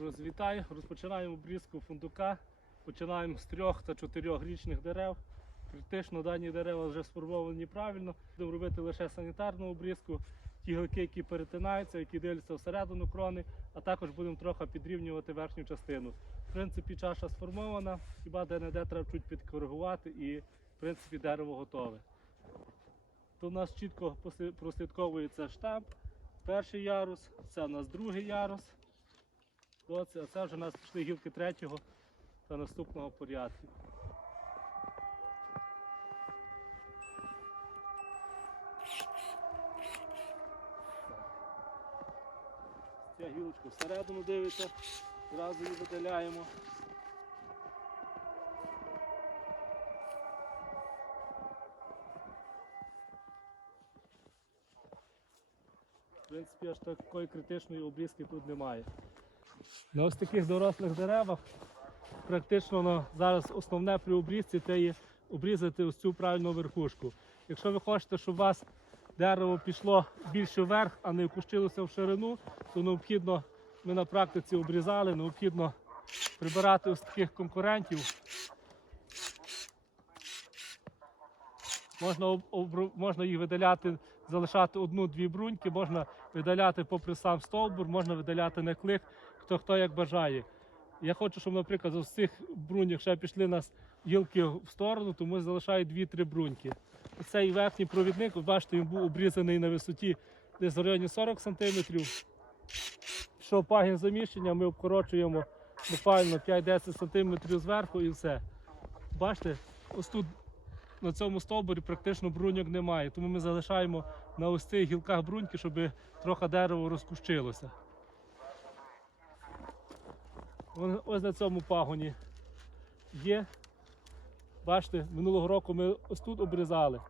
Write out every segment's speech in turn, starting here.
Розвітаю, розпочинаємо обрізку фундука. Починаємо з трьох та чотирьох річних дерев. Критично дані дерева вже сформовані правильно. Будемо робити лише санітарну обрізку. Ті гілки, які перетинаються, які дивляться всередину крони, а також будемо трохи підрівнювати верхню частину. В принципі, чаша сформована, хіба де-не-де треба чуть підкоригувати і в принципі дерево готове. То у нас чітко прослідковується штамп. Перший ярус, це у нас другий ярус. Оце, а це вже у нас пішли гілки третього та наступного порядку. Ця гілочка всередину дивиться, зразу її видаляємо. В принципі, аж такої критичної обрізки тут немає. На ось таких дорослих деревах практично ну, зараз основне при обрізці це є обрізати ось цю правильну верхушку. Якщо ви хочете, щоб у вас дерево пішло більше вверх, а не опустилося в ширину, то необхідно, ми на практиці обрізали, необхідно прибирати ось таких конкурентів. Можна, об- можна їх видаляти, залишати одну-дві бруньки, можна видаляти попри сам стовбур, можна видаляти на клик, хто хто як бажає. Я хочу, щоб, наприклад, з цих бруньок ще пішли нас гілки в сторону, тому залишаю дві-три бруньки. Цей верхній провідник, ви бачите, він був обрізаний на висоті десь в районі 40 см. Що пагін заміщення, ми обкорочуємо буквально 5-10 см зверху і все. Бачите, ось тут на цьому стовбурі практично бруньок немає, тому ми залишаємо на ось цих гілках бруньки, щоб трохи дерево розкущилося. Ось на цьому пагоні є. Бачите, минулого року ми ось тут обрізали.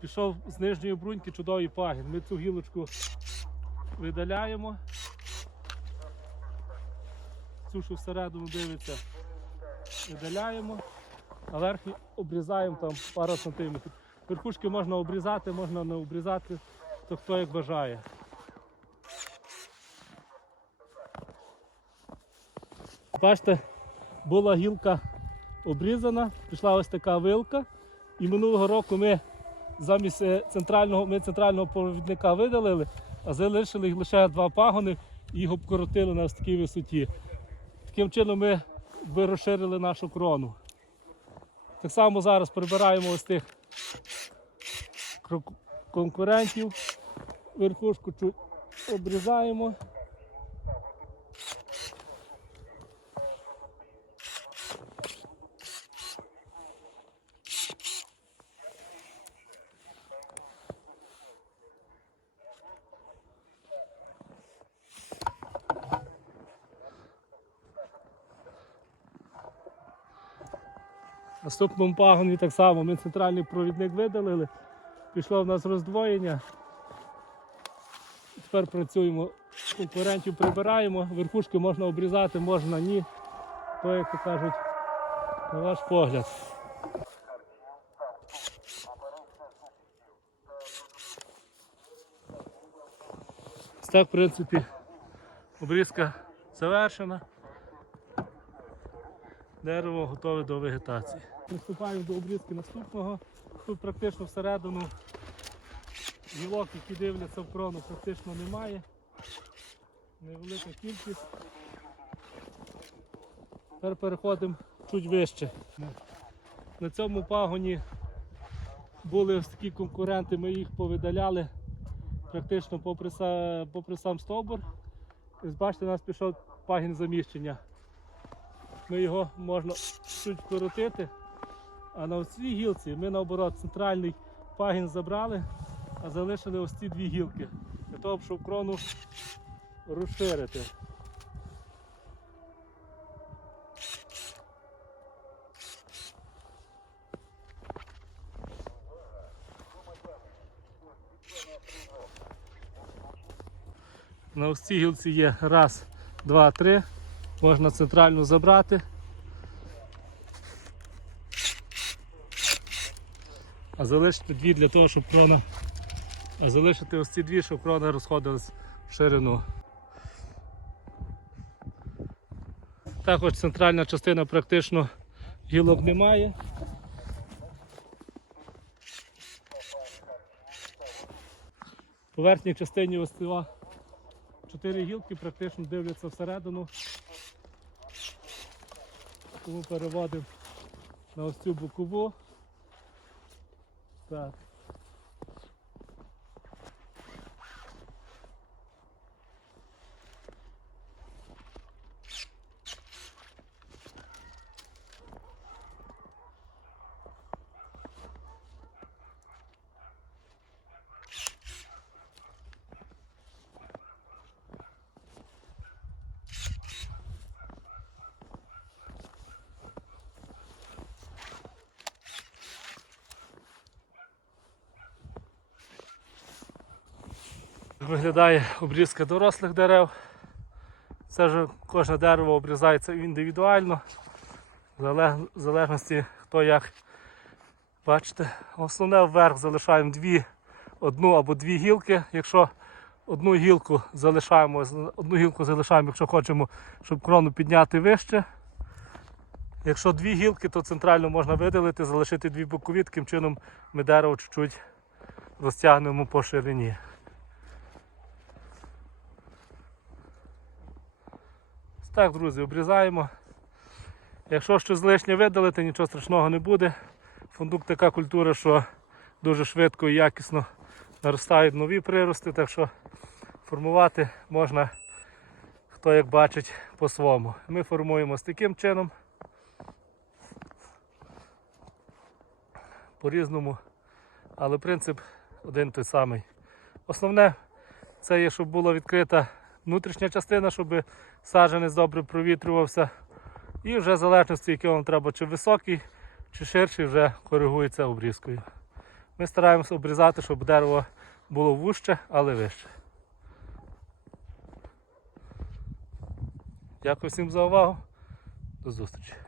Пішов з нижньої бруньки чудовий пагін. Ми цю гілочку видаляємо. Цю, що всередину дивиться, видаляємо, а верхню обрізаємо там пару сантиметрів. Верхушки можна обрізати, можна не обрізати, то хто як бажає. Бачите, була гілка обрізана, пішла ось така вилка. І минулого року ми замість е, центрального, ми центрального провідника видалили, а залишили лише два пагони і їх обкоротили на ось такій висоті. Таким чином ми би розширили нашу крону. Так само зараз прибираємо ось тих конкурентів. Верхушку обрізаємо. Наступному пагоні так само ми центральний провідник видалили. Пішло в нас роздвоєння. Тепер працюємо, конкурентів прибираємо, верхушки можна обрізати, можна ні. То, як то кажуть, на ваш погляд. Так, в принципі, обрізка завершена. Дерево готове до вегетації. Приступаємо до обрізки наступного. Тут практично всередину гілок, які дивляться в крону, практично немає. Невелика кількість. Тепер переходимо чуть вище. На цьому пагоні були ось такі конкуренти, ми їх повидаляли практично попри, попри сам стовбур. І бачите, у нас пішов пагін заміщення. Ми його можна чуть коротити. А на цій гілці ми наоборот центральний пагін забрали, а залишили ось ці дві гілки. Для того, щоб крону розширити. На ось цій гілці є раз, два, три. Можна центральну забрати. А залишити дві для того, щоб крона. А залишити ось ці дві, щоб крона розходилась в ширину. Також центральна частина практично гілок немає. В верхній частині острова чотири гілки практично дивляться всередину. Тому переводимо на ось цю бокову. Так. Виглядає обрізка дорослих дерев. Це вже кожне дерево обрізається індивідуально, в залежності хто як. Бачите, основне вверх залишаємо дві, одну або дві гілки. Якщо одну гілку залишаємо, одну гілку залишаємо, якщо хочемо, щоб крону підняти вище. Якщо дві гілки, то центрально можна видалити, залишити дві бокові, таким чином ми дерево чуть-чуть розтягнемо по ширині. Так, друзі, обрізаємо. Якщо щось лишнє видалити, нічого страшного не буде. Фундук така культура, що дуже швидко і якісно наростають нові прирости, так що формувати можна, хто як бачить, по-своєму. Ми формуємо з таким чином. По-різному, але принцип один той самий. Основне це є, щоб була відкрита внутрішня частина, щоб саджанець добре провітрювався. І вже в залежності, який вам треба, чи високий, чи ширший, вже коригується обрізкою. Ми стараємося обрізати, щоб дерево було вужче, але вище. Дякую всім за увагу. До зустрічі.